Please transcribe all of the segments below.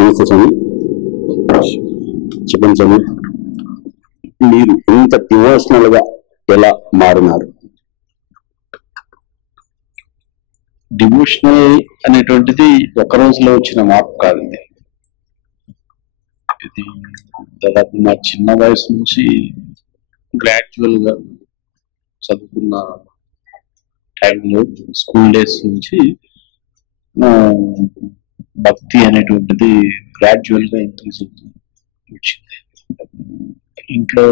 నమస్తే స్వామి. చెప్పండి స్వామి, మీరు ఇంత డివోషనల్ గా ఎలా మారినారు? డివోషనల్ అనేటువంటిది ఒక రోజులో వచ్చిన మార్పు కాదండి. ఇది దాదాపు మా చిన్న వయసు నుంచి గ్రాడ్యువల్ గా చదువుకున్న టైంలో స్కూల్ డేస్ నుంచి భక్తి అనేటువంటిది గ్రాడ్యువల్ గా ఇంక్రీజ్ అవుతుంది వచ్చింది. ఇంట్లో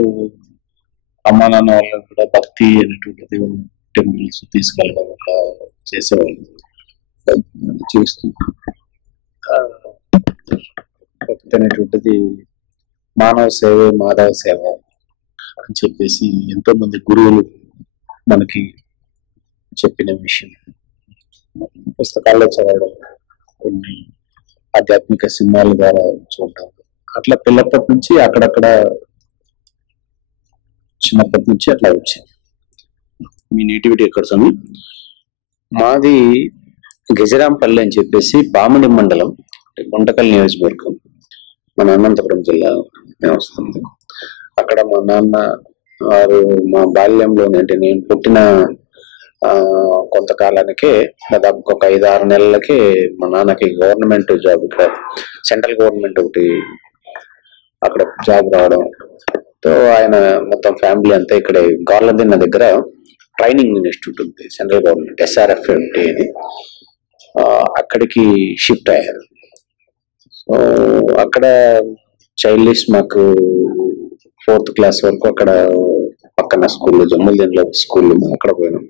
అమ్మా నాన్న వాళ్ళు కూడా భక్తి అనేటువంటిది టెంపుల్స్ తీసుకెళ్ళడం అట్లా చేసేవాళ్ళు. చేస్తూ భక్తి అనేటువంటిది మానవ సేవ మాధవ సేవ అని చెప్పేసి ఎంతో మంది గురువులు మనకి చెప్పిన విషయం, పుస్తకాల్లో చదవడం, కొన్ని ఆధ్యాత్మిక సినిమాల ద్వారా చూడటం, అట్లా పిల్లప్పటి నుంచి అక్కడక్కడ చిన్నప్పటి నుంచి అట్లా వచ్చింది. మీ నేటివిటీ ఎక్కడ స్వామి? మాది గజరాంపల్లి అని చెప్పేసి పామిడి మండలం, గుంటకల్ నియోజకవర్గం, మన అనంతపురం జిల్లా వస్తుంది. అక్కడ మా నాన్న వారు మా బాల్యంలోనే, అంటే నేను పుట్టిన కొంతకాలానికే దాదాపు ఒక 5-6 నెలలకే మా నాన్నకి గవర్నమెంట్ జాబ్, ఇక్కడ సెంట్రల్ గవర్నమెంట్ ఒకటి అక్కడ జాబ్ రావడంతో ఆయన మొత్తం ఫ్యామిలీ అంతా ఇక్కడ గార్లదిన్న దగ్గర ట్రైనింగ్ ఇన్స్టిట్యూట్ ఉంది, సెంట్రల్ గవర్నమెంట్ SRFMT అని, అక్కడికి షిఫ్ట్ అయ్యారు. సో అక్కడ చైల్డ్ మాకు 4th క్లాస్ వరకు అక్కడ పక్కన స్కూల్, జమ్ములదిన్నెలో స్కూల్, అక్కడ పోయినాం.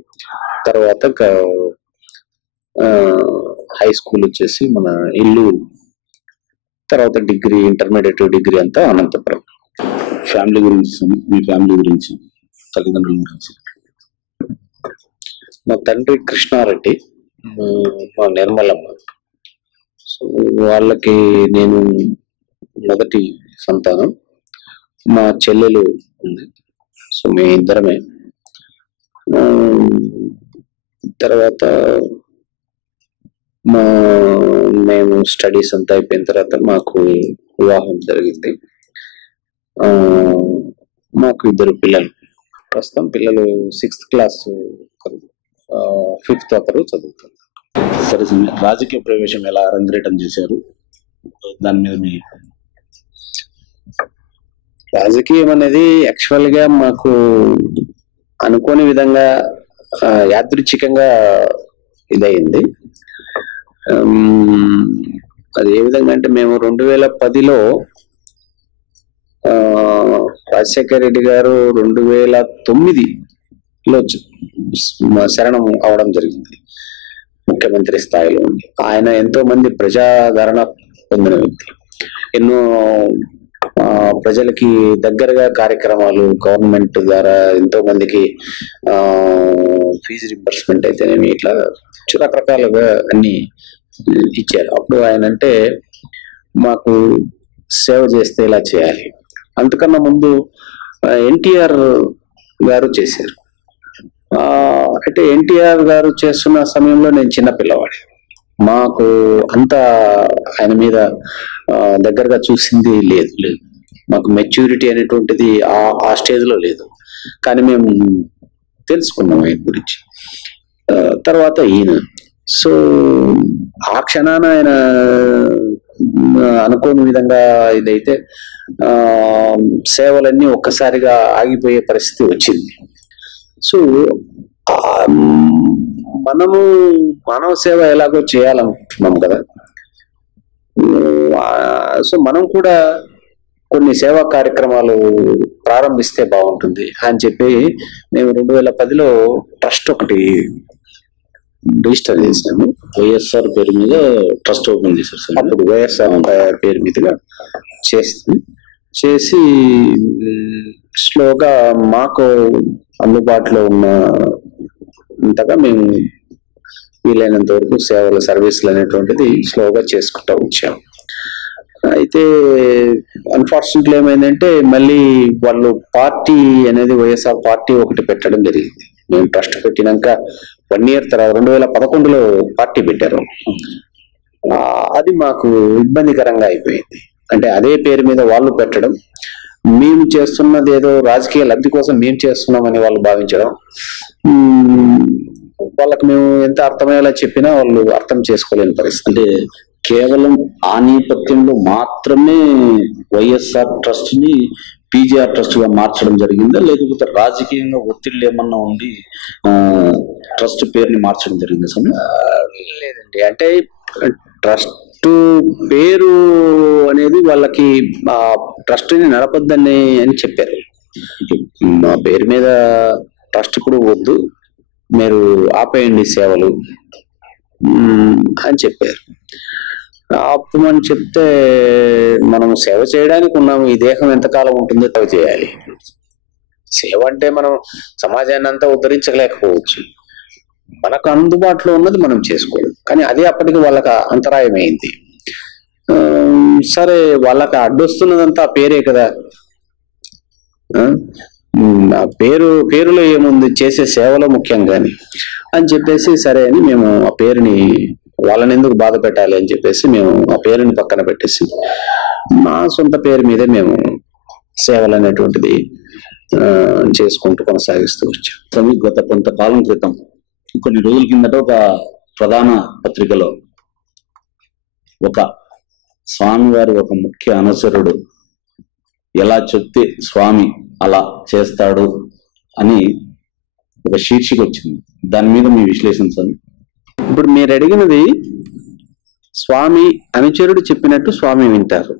తర్వాత హై స్కూల్ వచ్చేసి మన ఇల్లు, తర్వాత డిగ్రీ, ఇంటర్మీడియట్ డిగ్రీ అంతా అనంతపురం. ఫ్యామిలీ గురించి, మీ ఫ్యామిలీ గురించి, తల్లిదండ్రుల గురించి. మా తండ్రి కృష్ణారెడ్డి, మా నిర్మలమ్మ. సో వాళ్ళకి నేను మొదటి సంతానం. మా చెల్లెలు ఉంది. సో మేము ఇద్దరమే. తర్వాత మేము స్టడీస్ అంతా అయిపోయిన తర్వాత మాకు వివాహం జరిగింది. మాకు 2 పిల్లలు. ప్రస్తుతం పిల్లలు 6th క్లాస్, 5th ఒకరు చదువుతారు. సరే స్వామి, రాజకీయ ప్రవేశం ఎలా అరంగేటం చేశారు? దాని మీద మీ రాజకీయం అనేది యాక్చువల్ గా మాకు అనుకోని విధంగా యాదృచ్ఛికంగా ఇదయింది. అది ఏ విధంగా అంటే, మేము 2010లో రాజశేఖర్ రెడ్డి గారు 2009లో శరణం అవడం జరిగింది ముఖ్యమంత్రి స్థాయిలో. ఆయన ఎంతో మంది ప్రజాదరణ పొందిన వ్యక్తి. ఎన్నో ప్రజలకి దగ్గరగా కార్యక్రమాలు గవర్నమెంట్ ద్వారా ఎంతో మందికి ఫీజు రింబర్స్మెంట్ అయితేనేమి, ఇట్లా రకరకాలుగా అన్ని ఇచ్చారు. అప్పుడు ఆయన అంటే మాకు సేవ చేస్తే ఇలా చేయాలి. అంతకన్నా ముందు NTR గారు చేశారు. అంటే NTR గారు చేస్తున్న సమయంలో నేను చిన్న పిల్లవాడే. మాకు అంత ఆయన మీద దగ్గరగా చూసింది లేదు. మాకు మెచ్యూరిటీ అనేటువంటిది ఆ స్టేజ్లో లేదు. కానీ మేము తెలుసుకున్నాం ఆయన గురించి. తర్వాత ఈయన, సో ఆ క్షణాన ఆయన అనుకోని విధంగా ఇదైతే సేవలన్నీ ఒక్కసారిగా ఆగిపోయే పరిస్థితి వచ్చింది. సో మనము మానవ సేవ ఎలాగో చేయాలనుకుంటున్నాం కదా, సో మనం కూడా కొన్ని సేవా కార్యక్రమాలు ప్రారంభిస్తే బాగుంటుంది అని చెప్పి మేము 2010లో ట్రస్ట్ ఒకటి రిజిస్టర్ చేసాము. వైఎస్ఆర్ పేరు మీద ట్రస్ట్ ఓపెన్ చేశారు సార్. అప్పుడు వైఎస్ఆర్ పేరు మీదుగా చేసి స్లోగా మాకు అందుబాటులో ఉన్నంతగా మేము వీలైనంత వరకు సేవలు, సర్వీసులు అనేటువంటిది స్లోగా చేసుకుంటూ వచ్చాము. అయితే అన్ఫార్చునేట్లీ ఏమైందంటే, మళ్ళీ వాళ్ళు పార్టీ అనేది వైఎస్ఆర్ పార్టీ ఒకటి పెట్టడం జరిగింది. మేము ట్రస్ట్ పెట్టినాక 1 year తర్వాత 2011లో పార్టీ పెట్టారు. అది మాకు ఇబ్బందికరంగా అయిపోయింది. అంటే అదే పేరు మీద వాళ్ళు పెట్టడం, మేము చేస్తున్నది ఏదో రాజకీయ లబ్ధి కోసం మేము చేస్తున్నామని వాళ్ళు భావించడం, వాళ్ళకి మేము ఎంత అర్థమయ్యేలా చెప్పినా వాళ్ళు అర్థం చేసుకోలేని పరిస్థితి. అంటే కేవలం ఆ నేపథ్యంలో మాత్రమే వైఎస్ఆర్ ట్రస్ట్ ని పీజీఆర్ ట్రస్ట్ గా మార్చడం జరిగిందా, లేకపోతే రాజకీయంగా ఒత్తిళ్ళు ఏమన్నా ఉండి ట్రస్ట్ పేరుని మార్చడం జరిగిందా సమయం? లేదండి, అంటే ట్రస్ట్ పేరు అనేది వాళ్ళకి ట్రస్ట్ ని నడపొద్దని అని చెప్పారు. మా పేరు మీద ట్రస్ట్ కూడా వద్దు, మీరు ఆపేయండి సేవలు అని చెప్పారు. ఆపమని చెప్తే మనం సేవ చేయడానికి ఉన్నాము, ఈ దేహం ఎంతకాలం ఉంటుందో సేవ చేయాలి. సేవ అంటే మనం సమాజాన్ని అంతా ఉద్ధరించలేకపోవచ్చు, మనకు అందుబాటులో ఉన్నది మనం చేసుకోవాలి. కానీ అదే అప్పటికి వాళ్ళకి అంతరాయమైంది. సరే, వాళ్ళకి అడ్డొస్తున్నదంతా పేరే కదా, పేరులో ఏముంది, చేసే సేవలో ముఖ్యంగాని అని చెప్పేసి సరే అని మేము ఆ పేరుని, వాళ్ళని ఎందుకు బాధ పెట్టాలి అని చెప్పేసి మేము ఆ పేరుని పక్కన పెట్టేసి మా సొంత పేరు మీదే మేము సేవలు అనేటువంటిది చేసుకుంటూ కొనసాగిస్తూ వచ్చాం. గత కొంతకాలం క్రితం, కొన్ని రోజుల కిందట ఒక ప్రధాన పత్రికలో ఒక స్వామివారి ఒక ముఖ్య అనుచరుడు ఎలా చెప్తే స్వామి అలా చేస్తాడు అని ఒక శీర్షిక వచ్చింది. దాని మీద మీ విశ్లేషణ సార్. ఇప్పుడు మీరు అడిగినది స్వామి అనుచరుడు చెప్పినట్టు స్వామి వింటారు,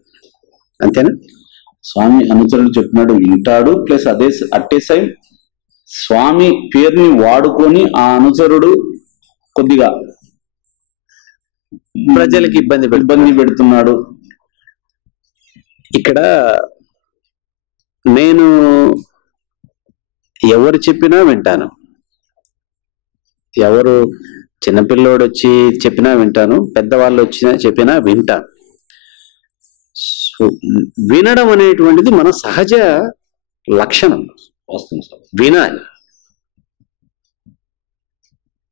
అంతేనా? స్వామి అనుచరుడు చెప్పినట్టు వింటాడు, ప్లస్ అదే అట్టే సైం స్వామి పేరుని వాడుకొని ఆ అనుచరుడు కొద్దిగా ప్రజలకి ఇబ్బంది పెడుతున్నాడు. ఇక్కడ నేను ఎవరు చెప్పినా వింటాను, ఎవరు చిన్నపిల్లోడు వచ్చి చెప్పినా వింటాను, పెద్దవాళ్ళు వచ్చినా చెప్పినా వింటాను. వినడం అనేటువంటిది మన సహజ లక్షణం, వస్తుంది సార్, వినాలి.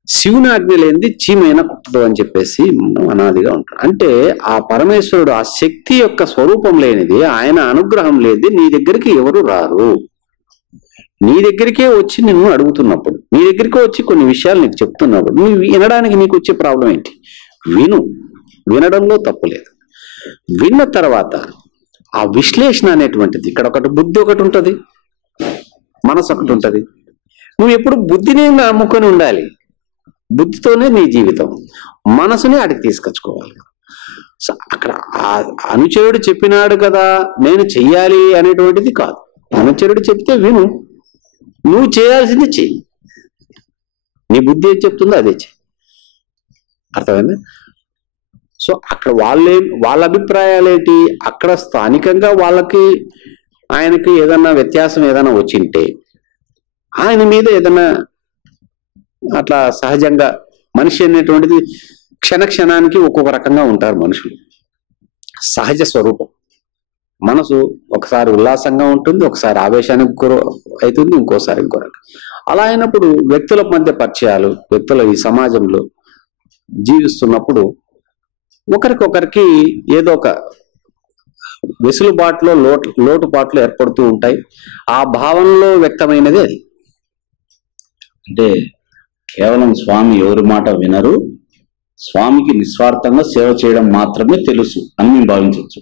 శివుని ఆజ్ఞ లేనిది చీమైనా కుట్టదు అని చెప్పేసి మనం అనాదిగా ఉంటాం. అంటే ఆ పరమేశ్వరుడు, ఆ శక్తి యొక్క స్వరూపం లేనిది, ఆయన అనుగ్రహం లేనిది నీ దగ్గరికి ఎవరు రారు. నీ దగ్గరికే వచ్చి నిన్ను అడుగుతున్నప్పుడు, నీ దగ్గరికే వచ్చి కొన్ని విషయాలు నీకు చెప్తున్నప్పుడు, నువ్వు వినడానికి నీకు వచ్చే ప్రాబ్లం ఏంటి? వినడంలో తప్పు లేదు. విన్న తర్వాత ఆ విశ్లేషణ అనేటువంటిది, ఇక్కడ ఒకటి బుద్ధి ఒకటి ఉంటుంది, మనసు ఒకటి ఉంటుంది. నువ్వు ఎప్పుడు బుద్ధిని నమ్ముకొని ఉండాలి, బుద్ధితోనే నీ జీవితం, మనసుని అడిగి తీసుకొచ్చుకోవాలి. అక్కడ అనుచరుడు చెప్పినాడు కదా నేను చెయ్యాలి అనేటువంటిది కాదు. అనుచరుడు చెప్తే విను, నువ్వు చేయాల్సింది చెయ్యి, నీ బుద్ధి ఏం చెప్తుందో అదే చెయ్యి. అర్థమైంది? సో అక్కడ వాళ్ళ అభిప్రాయాలు ఏంటి, అక్కడ స్థానికంగా వాళ్ళకి ఆయనకి ఏదన్నా వ్యత్యాసం ఏదైనా వచ్చింటే ఆయన మీద ఏదైనా అట్లా సహజంగా మనిషి అనేటువంటిది క్షణానికి ఒక్కొక్క రకంగా ఉంటారు మనుషులు, సహజ స్వరూపం. మనసు ఒకసారి ఉల్లాసంగా ఉంటుంది, ఒకసారి ఆవేశానికి అవుతుంది, ఇంకోసారి ఇంకో రకం. అలా అయినప్పుడు వ్యక్తుల మధ్య పరిచయాలు, వ్యక్తుల ఈ సమాజంలో జీవిస్తున్నప్పుడు ఒకరికొకరికి ఏదో ఒక వెసులుబాటులో లోటుపాట్లు ఏర్పడుతూ ఉంటాయి. ఆ భావనలో వ్యక్తమైనది అది. అంటే కేవలం స్వామి ఎవరి మాట వినరు, స్వామికి నిస్వార్థంగా సేవ చేయడం మాత్రమే తెలుసు అని మేము భావించవచ్చు.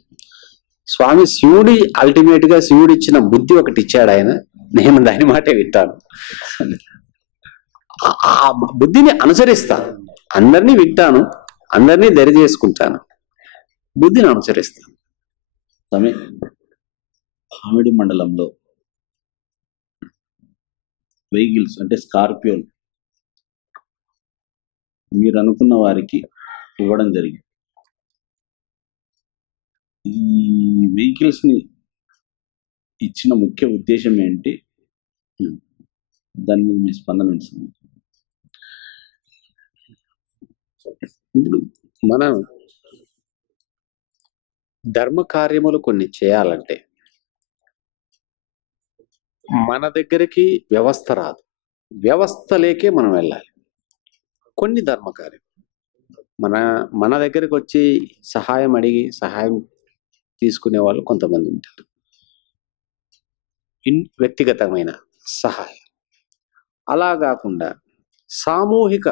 స్వామి శివుడి అల్టిమేట్ గా శివుడు ఇచ్చిన బుద్ధి ఒకటి ఇచ్చాడు ఆయన, నేను దాని మాటే వింటాను, ఆ బుద్ధిని అనుసరిస్తాను. అందరినీ వింటాను, అందరినీ దరి చేసుకుంటాను, బుద్ధిని అనుసరిస్తాను. భామిడి మండలంలో వెహికల్స్ అంటే స్కార్పియో మీరు అనుకున్న వారికి ఇవ్వడం జరిగింది. ఈ వెహికల్స్ ని ఇచ్చిన ముఖ్య ఉద్దేశం ఏంటి, దాని మీద మీ స్పందన ఉంటుంది? ఇప్పుడు మనం ధర్మ కార్యములు కొన్ని చేయాలంటే మన దగ్గరికి వ్యవస్థ రాదు, వ్యవస్థ లేకే మనం వెళ్ళాలి. కొన్ని ధర్మ కార్యం మన దగ్గరికి వచ్చి సహాయం అడిగి సహాయం తీసుకునే వాళ్ళు కొంతమంది ఉంటారు. వ్యక్తిగతమైన సహాయం అలా కాకుండా సామూహిక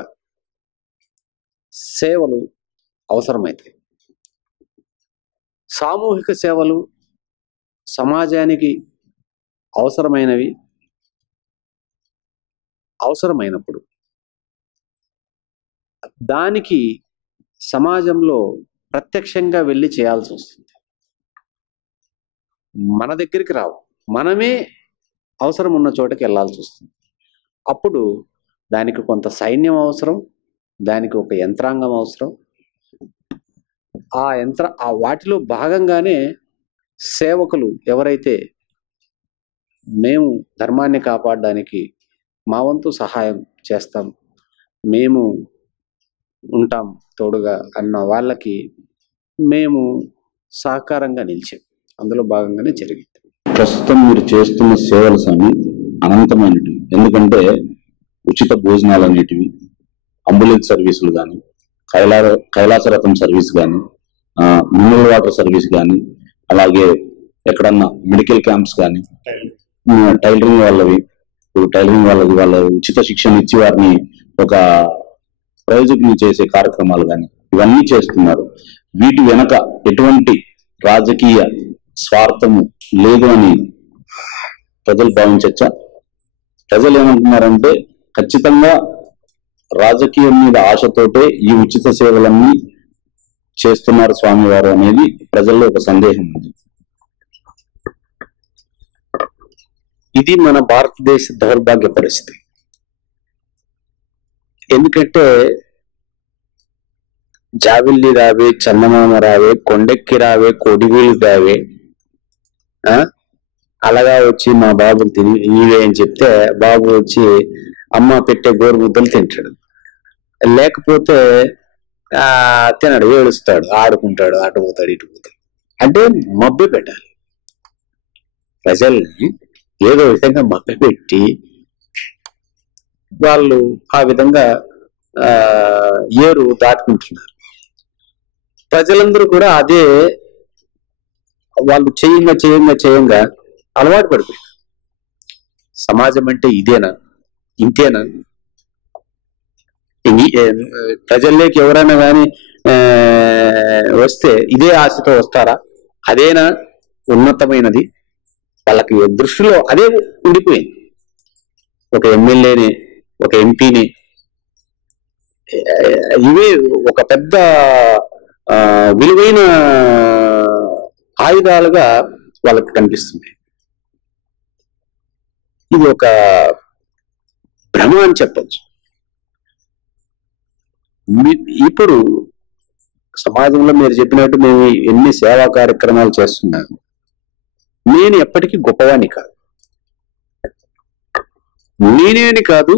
సేవలు అవసరమవుతాయి. సామూహిక సేవలు సమాజానికి అవసరమైనప్పుడు దానికి సమాజంలో ప్రత్యక్షంగా వెళ్ళి చేయాల్సి వస్తుంది. మన దగ్గరికి రావు, మనమే అవసరం ఉన్న చోటకి వెళ్ళాల్సి వస్తుంది. అప్పుడు దానికి కొంత సైన్యం అవసరం, దానికి ఒక యంత్రాంగం అవసరం. ఆ వాటిలో భాగంగానే సేవకులు ఎవరైతే మేము ధర్మాన్ని కాపాడడానికి మా వంతు సహాయం చేస్తాం, మేము ఉంటాం తోడుగా అన్న వాళ్ళకి మేము సహకారంగా నిలిచాం. అందులో భాగంగానే జరిగింది. ప్రస్తుతం మీరు చేస్తున్న సేవలు స్వామి అనంతమైనవి. ఎందుకంటే ఉచిత భోజనాలు అనేటివి, అంబులెన్స్ సర్వీసులు కానీ, కైలాస రథం సర్వీస్ కానీ, మినరల్ వాటర్ సర్వీస్ కానీ, అలాగే ఎక్కడన్నా మెడికల్ క్యాంప్స్ కానీ, టైలరింగ్ వాళ్ళవి, ఇప్పుడు టైలరింగ్ వాళ్ళ ఉచిత శిక్షణ ఇచ్చి వారిని ఒక ప్రయోజకులు చేసే కార్యక్రమాలు కానీ ఇవన్నీ చేస్తున్నారు. వీటి వెనక ఎటువంటి రాజకీయ స్వార్థము లేదు అని ప్రజలు భావించచ్చా? ప్రజలు ఏమంటున్నారంటే ఖచ్చితంగా రాజకీయం మీద ఆశతోటే ఈ ఉచిత సేవలన్నీ చేస్తున్నారు స్వామివారు అనేది ప్రజల్లో ఒక సందేహం ఉంది. ఇది మన భారతదేశ దౌర్భాగ్య పరిస్థితి. ఎందుకంటే జాబిల్లి రావే, చందమామ రావే, కొండెక్కి రావే, కొడిగూలు రావే, అలాగా వచ్చి మా బాబుని తిని ఇవే అని చెప్తే బాబు వచ్చి అమ్మ పెట్టే గోరు ముద్దలు తింటాడు, లేకపోతే తినడు, ఏడుస్తాడు, ఆడుకుంటాడు, అటుపోతాడు, ఇటుపోతాడు. అంటే మభ్య పెట్టాలి ప్రజల్ని, ఏదో విధంగా మభ్య పెట్టి వాళ్ళు ఆ విధంగా ఏరు దాటుకుంటున్నారు. ప్రజలందరూ కూడా అదే వాళ్ళు చేయంగా అలవాటు పడిపోయారు. సమాజం అంటే ఇదేనా, ఇంతేనా? ప్రజల్లోకి ఎవరైనా కానీ వస్తే ఇదే ఆశతో వస్తారా? అదేనా ఉన్నతమైనది? వాళ్ళకి దృష్టిలో అదే ఉండిపోయింది. ఒక ఎమ్మెల్యేని, ఒక ఎంపీని, ఇవే ఒక పెద్ద విలువైన ఆయుధాలుగా వాళ్ళకి కనిపిస్తుంది. ఇది ఒక భ్రమ అని చెప్పచ్చు. ఇప్పుడు సమాజంలో మీరు చెప్పినట్టు మేము ఎన్ని సేవా కార్యక్రమాలు చేస్తున్నాము. నేను ఎప్పటికీ గొప్పవాణ్ణి కాదు, నేనేని కాదు,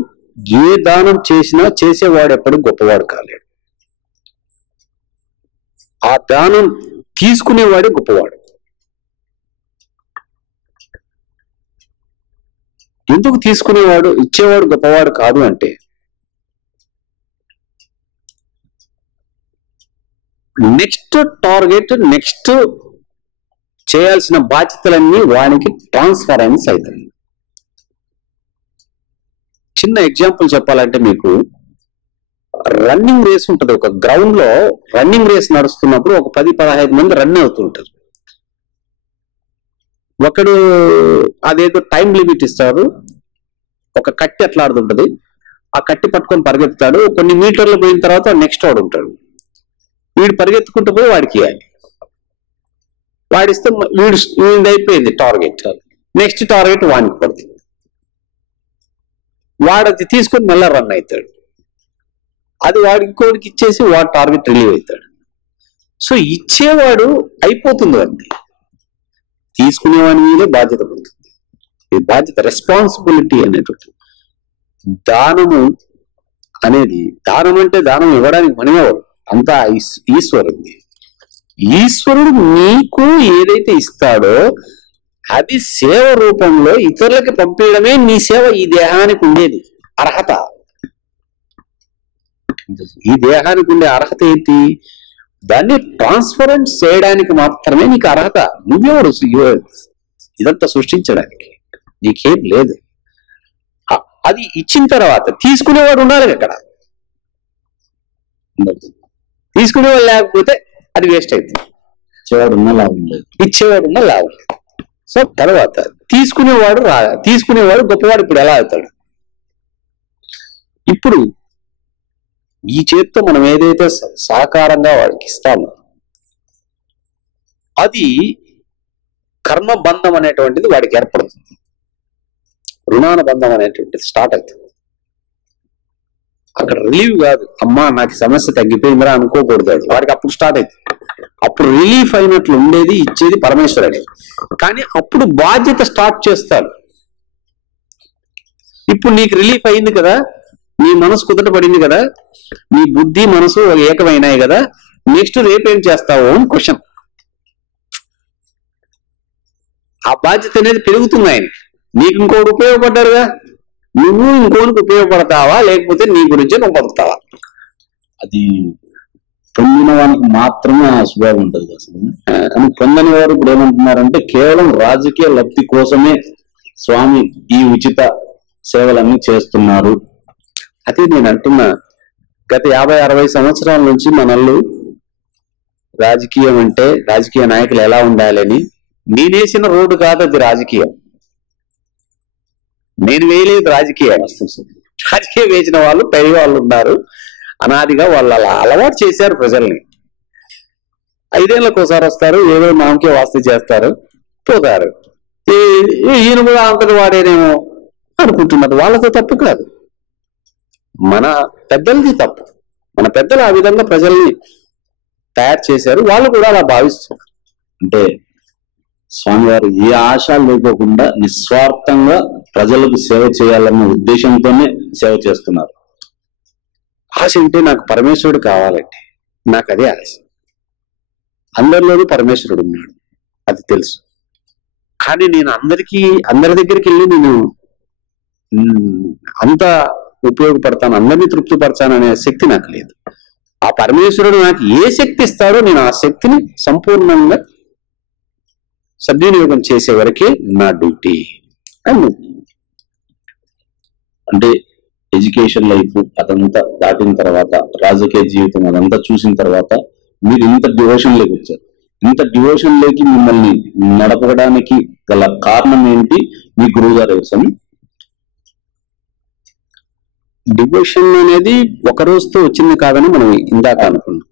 ఏ దానం చేసినా చేసేవాడు ఎప్పుడు గొప్పవాడు కాలేడు. ఆ దానం తీసుకునేవాడే గొప్పవాడు. ఎందుకు తీసుకునేవాడు, ఇచ్చేవాడు గొప్పవాడు కాదు అంటే, నెక్స్ట్ టార్గెట్, నెక్స్ట్ చేయాల్సిన బాధ్యతలన్నీ వానికి ట్రాన్స్ఫరెన్స్ అవుతాయి. చిన్న ఎగ్జాంపుల్ చెప్పాలంటే మీకు రన్నింగ్ రేస్ ఉంటుంది. ఒక గ్రౌండ్ లో రన్నింగ్ రేస్ నడుస్తున్నప్పుడు ఒక 10-15 మంది రన్ అవుతుంటారు. ఒకడు అదేదో టైం లిమిట్ ఇస్తాడు, ఒక కట్టి అట్లాడుతుంటది, ఆ కట్టి పట్టుకొని పరిగెత్తుతాడు. కొన్ని మీటర్లు పోయిన తర్వాత నెక్స్ట్ వాడు ఉంటాడు, వీడు పరిగెత్తుకుంటూ పోయి వాడికి ఇవ్వాలి. వాడిస్తే వీడు అయిపోయింది టార్గెట్, నెక్స్ట్ టార్గెట్ వానికి పడుతుంది. వాడు అది తీసుకొని మళ్ళా రన్ అవుతాడు, అది వాడికి ఇంకోటికి ఇచ్చేసి వాడు టార్గెట్ రిలీవ్ అవుతాడు. సో ఇచ్చేవాడు అయిపోతుంది, వాడిని తీసుకునేవాడి మీదే బాధ్యత పడుతుంది. ఈ బాధ్యత, రెస్పాన్సిబిలిటీ అనేటువంటి. దానము అనేది, దానం అంటే దానం ఇవ్వడానికి మనమేవాడు, అంతా ఈశ్వరుడి. ఈశ్వరుడు నీకు ఏదైతే ఇస్తాడో అది సేవ రూపంలో ఇతరులకి పంపించడమే నీ సేవ. ఈ దేహానికి ఉండేది అర్హత. ఈ దేహానికి ఉండే అర్హత ఏంటి? దాన్ని ట్రాన్స్ఫరెన్స్ చేయడానికి మాత్రమే నీకు అర్హత. నువ్వెవడు ఇదంతా సృష్టించడానికి? నీకేం లేదు. అది ఇచ్చిన తర్వాత తీసుకునేవాడు ఉండాలి అక్కడ. తీసుకునేవాడు లేకపోతే అది వేస్ట్ అవుతుంది. ఇచ్చేవాడు ఉన్న లాభం లేదు, ఇచ్చేవాడు ఉన్న లాభం లేదు. సో తర్వాత తీసుకునేవాడు గొప్పవాడు ఇప్పుడు ఎలా అవుతాడు? ఇప్పుడు ఈ చేతితో మనం ఏదైతే సహకారంగా వాడికి ఇస్తామో అది కర్మబంధం అనేటువంటిది వాడికి ఏర్పడుతుంది. రుణాన బంధం అనేటువంటిది స్టార్ట్ అవుతుంది. అక్కడ రిలీఫ్ కాదు, అమ్మా నాకు సమస్య తగ్గిపోయిందిరా అనుకోకూడదు. వాడికి అప్పుడు స్టార్ట్ అవుతుంది. అప్పుడు రిలీఫ్ అయినట్లు ఉండేది ఇచ్చేది పరమేశ్వరుడే. కానీ అప్పుడు బాధ్యత స్టార్ట్ చేస్తాడు. ఇప్పుడు నీకు రిలీఫ్ అయింది కదా, నీ మనసు కుదట పడింది కదా, నీ బుద్ధి మనసు ఏకమైనాయి కదా, నెక్స్ట్ రేపేం చేస్తావు అని క్వశ్చన్. ఆ బాధ్యత అనేది పెరుగుతుంది ఆయనకి. నీకు ఇంకోటి ఉపయోగపడ్డారుగా, నువ్వు ఇంకోనికి ఉపయోగపడతావా లేకపోతే నీ గురించే నువ్వు బతుకుతావా? అది పొందిన వానికి మాత్రమే ఆ శుభావం ఉంటుంది అసలు. కానీ పొందని వారు ఇప్పుడు ఏమంటున్నారంటే కేవలం రాజకీయ లబ్ధి కోసమే స్వామి ఈ ఉచిత సేవలన్నీ చేస్తున్నారు. అదే నేను అంటున్నా, గత 50-60 సంవత్సరాల నుంచి మనల్ని రాజకీయం అంటే రాజకీయ నాయకులు ఎలా ఉండాలని నేనేసిన రోడ్డు కాదు అది రాజకీయం. నేను వేయలేదు రాజకీయం. రాజకీయం వేసిన వాళ్ళు పై వాళ్ళు ఉన్నారు. అనాదిగా వాళ్ళు అలా అలవాటు చేశారు ప్రజల్ని. 5 ఏళ్ళకి ఒకసారి వస్తారు, ఏదో నామకే వాస్తు చేస్తారు, పోతారు. ఈయన కూడా అంతటి వాడేనేమో అనుకుంటున్నారు. వాళ్ళతో తప్పు కాదు, మన పెద్దలది తప్పు. మన పెద్దలు ఆ విధంగా ప్రజల్ని తయారు చేశారు, వాళ్ళు కూడా అలా భావిస్తున్నారు. అంటే స్వామివారు ఏ ఆశ లేకోకుండా నిస్వార్థంగా ప్రజలకు సేవ చేయాలన్న ఉద్దేశంతోనే సేవ చేస్తున్నారు. ఆశ అంటే నాకు పరమేశ్వరుడు కావాలంటే నాకు అదే ఆశ. అందరిలోనూ పరమేశ్వరుడు ఉన్నాడు, అది తెలుసు. కానీ నేను అందరి దగ్గరికి వెళ్ళి నేను అంత ఉపయోగపడతాను, అందరినీ తృప్తిపరచాను అనే శక్తి నాకు లేదు. ఆ పరమేశ్వరుడు నాకు ఏ శక్తి ఇస్తాడో నేను ఆ శక్తిని సంపూర్ణంగా సద్వినియోగం చేసే వరకే నా డ్యూటీ. అంటే ఎడ్యుకేషన్ లైఫ్ అదంతా దాటిన తర్వాత, రాజకీయ జీవితం అదంతా చూసిన తర్వాత మీరు ఇంత డివోషన్ లేకి వచ్చారు. ఇంత డివోషన్ లేకి మిమ్మల్ని నడపడానికి గల కారణం ఏంటి? మీ గురువు గారు ఎవరు? డివోషన్ అనేది ఒక రోజుతో వచ్చింది కాదని మనం ఇందాక అనుకున్నాం.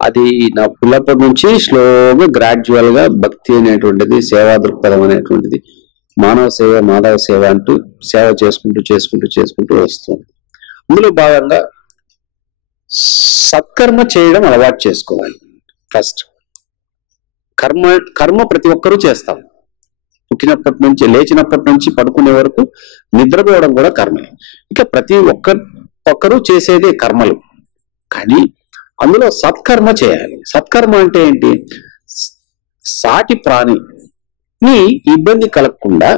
అది నా పిల్లప్పటి నుంచి స్లోగా గ్రాడ్యువల్ గా భక్తి అనేటువంటిది, సేవా దృక్పథం అనేటువంటిది, మానవ సేవ మాధవ సేవ అంటూ సేవ చేసుకుంటూ వస్తుంది. అందులో భాగంగా సత్కర్మ చేయడం అలవాటు చేసుకోవాలి. ఫస్ట్ కర్మ ప్రతి ఒక్కరూ చేస్తాం. పుట్టినప్పటి నుంచి లేచినప్పటి నుంచి పడుకునే వరకు నిద్రపోవడం కూడా కర్మే. ఇక ప్రతి ఒక్కరూ చేసేదే కర్మలు. కానీ అందులో సత్కర్మ చేయాలి. సత్కర్మ అంటే ఏంటి? సాటి ప్రాణిని ఇబ్బంది కలగకుండా,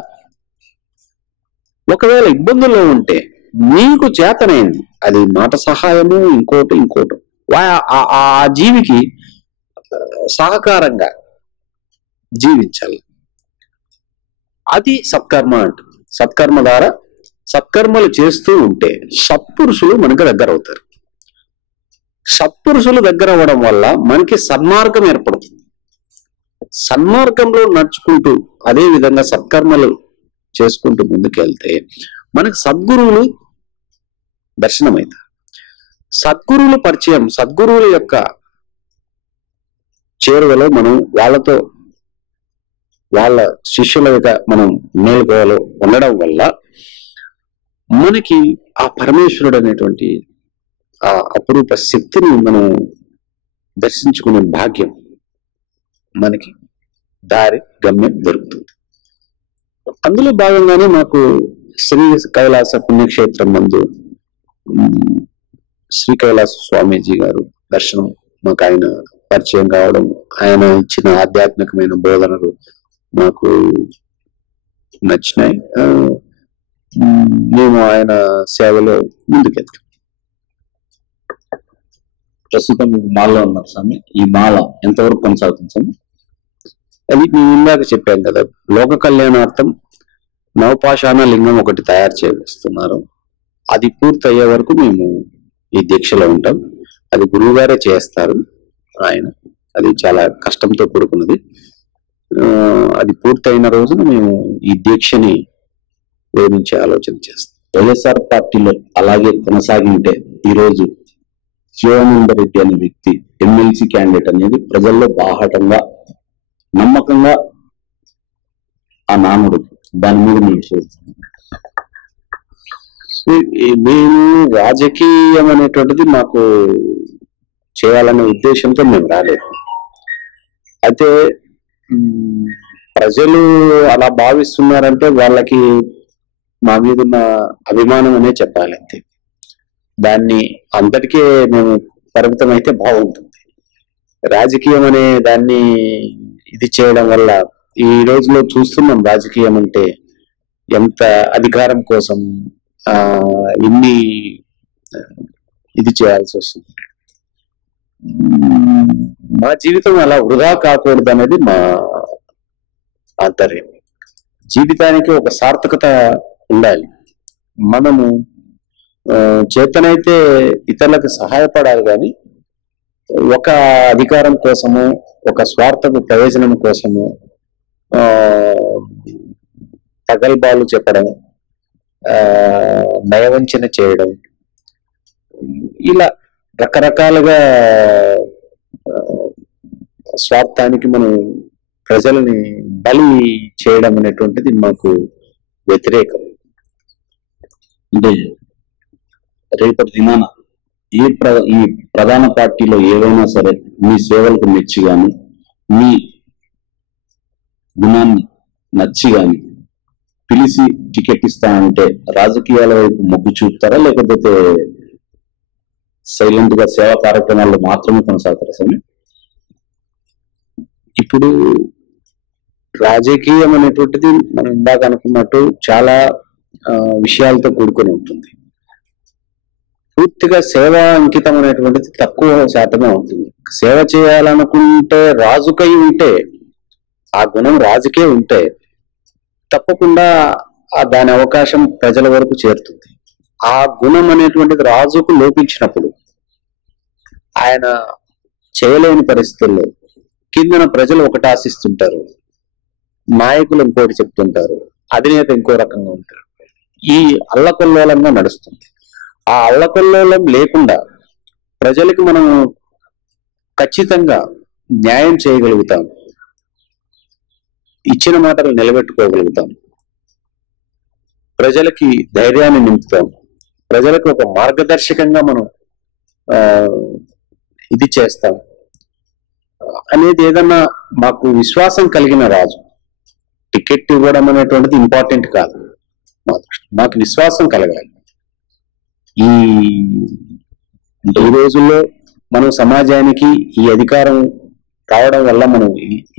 ఒకవేళ ఇబ్బందుల్లో ఉంటే నీకు చేతనైంది, అది మాట సహాయము, ఇంకోటి ఆ జీవికి సహకారంగా జీవించాలి. అది సత్కర్మ అంట. సత్కర్మ ద్వారా సత్కర్మలు చేస్తూ ఉంటే సత్పురుషులు మనకు దగ్గర అవుతారు. సత్పురుషులు దగ్గర అవ్వడం వల్ల మనకి సన్మార్గం ఏర్పడుతుంది. సన్మార్గంలో నడుచుకుంటూ అదే విధంగా సత్కర్మలు చేసుకుంటూ ముందుకెళ్తే మనకు సద్గురువులు దర్శనమవుతారు. సద్గురువుల పరిచయం, సద్గురువుల యొక్క చేరువలో మనం వాళ్ళ శిష్యులుగా మనం మేలుకోవాలో ఉండడం వల్ల మనకి ఆ పరమేశ్వరుడు అనేటువంటి ఆ అపురూప శక్తిని మనం దర్శించుకునే భాగ్యం, మనకి దారి గమ్యం దొరుకుతుంది. అందులో భాగంగానే మాకు శ్రీ కైలాస పుణ్యక్షేత్రం నందు శ్రీ కైలాస స్వామీజీ గారు దర్శనం, మాకు ఆయన పరిచయం కావడం, ఆయన ఇచ్చిన ఆధ్యాత్మికమైన బోధనలు మాకు నచ్చినాయి. మేము ఆయన సేవలో ముందుకెళ్తాం. ప్రస్తుతం మాల్లో ఉన్నారు స్వామి. ఈ మాల ఎంతవరకు కొనసాగుతుంది స్వామి? అది మేము ఇందాక చెప్పాం కదా, లోక కళ్యాణార్థం నవపాషాణ లింగం ఒకటి తయారు చేస్తున్నారు. అది పూర్తి అయ్యే వరకు మేము ఈ దీక్షలో ఉంటాం. అది గురువు గారే చేస్తారు. ఆయన అది చాలా కష్టంతో కూడుకున్నది. అది పూర్తయిన రోజున మేము ఈ దీక్షని విరమించే ఆలోచన చేస్తాం. వైఎస్ఆర్ పార్టీలో అలాగే కొనసాగింటే ఈరోజు జీవానంద రెడ్డి అనే వ్యక్తి ఎమ్మెల్సీ క్యాండిడేట్ అనేది ప్రజల్లో బాహటంగా నమ్మకంగా ఆ నానుడు, దాని మీద మేము చూస్తాం. మేము రాజకీయం అనేటువంటిది మాకు చేయాలనే ఉద్దేశంతో మేము రాలేదు. అయితే ప్రజలు అలా భావిస్తున్నారంటే వాళ్ళకి మా మీద ఉన్న అభిమానం అనే చెప్పాలి అంతే. దాన్ని అంతటికే మేము పరిమితం అయితే బాగుంటుంది. రాజకీయం అనే దాన్ని ఇది చేయడం వల్ల ఈ రోజులో చూస్తున్నాం రాజకీయం అంటే ఎంత అధికారం కోసం ఇన్ని ఇది చేయాల్సి వస్తుంది. మా జీవితం అలా వృధా కాకూడదు అనేది మా ఆంతర్యం. జీవితానికి ఒక సార్థకత ఉండాలి. మనము చేతనైతే ఇతరులకు సహాయపడాలి, కానీ ఒక అధికారం కోసము, ఒక స్వార్థపు ప్రయోజనం కోసము ప్రగల్భాలు చెప్పడం, నయవంచన చేయడం, ఇలా రకరకాలుగా స్వార్థానికి మనం ప్రజల్ని బలి చేయడం అనేటువంటిది మాకు వ్యతిరేకం. అంటే రేపటి దినాన ఈ ప్రధాన పార్టీలో ఏవైనా సరే మీ సేవలకు మెచ్చి గాని, మీ గుణాన్ని నచ్చి గాని పిలిచి టికెట్ ఇస్తానంటే రాజకీయాల వైపు మొగ్గు చూపుతారా, లేకపోతే సైలెంట్ గా సేవా కార్యక్రమాల్లో మాత్రమే కొనసాగుతారా స్వామి? ఇప్పుడు రాజకీయం అనేటువంటిది మనం ఇందాక అనుకున్నట్టు చాలా విషయాలతో కూడుకొని ఉంటుంది. పూర్తిగా సేవా అంకితం అనేటువంటిది తక్కువ శాతమే ఉంటుంది. సేవ చేయాలనుకుంటే రాజుకై ఉంటే, ఆ గుణం రాజుకే ఉంటే తప్పకుండా దాని అవకాశం ప్రజల వరకు చేరుతుంది. ఆ గుణం అనేటువంటిది రాజుకు లోపించినప్పుడు ఆయన చేయలేని పరిస్థితుల్లో కిందన ప్రజలు ఒకటి ఆశిస్తుంటారు, నాయకులు ఇంకోటి చెప్తుంటారు, అధినేత ఇంకో రకంగా ఉంటారు. ఈ అల్లకొల్లోలంగా నడుస్తుంది. ఆ అల్లకొల్లోలం లేకుండా ప్రజలకు మనం ఖచ్చితంగా న్యాయం చేయగలుగుతాం, ఇచ్చిన మాటలు నిలబెట్టుకోగలుగుతాం, ప్రజలకి ధైర్యాన్ని నింపుతాం, ప్రజలకు ఒక మార్గదర్శకంగా మనం ఇది చేస్తాం అనేది ఏదన్నా మాకు విశ్వాసం కలిగిన రాజు. టికెట్ ఇవ్వడం అనేటువంటిది ఇంపార్టెంట్ కాదు, మాకు విశ్వాసం కలగాలి. ఈ రోజుల్లో మనం సమాజానికి ఈ అధికారం రావడం వల్ల మనం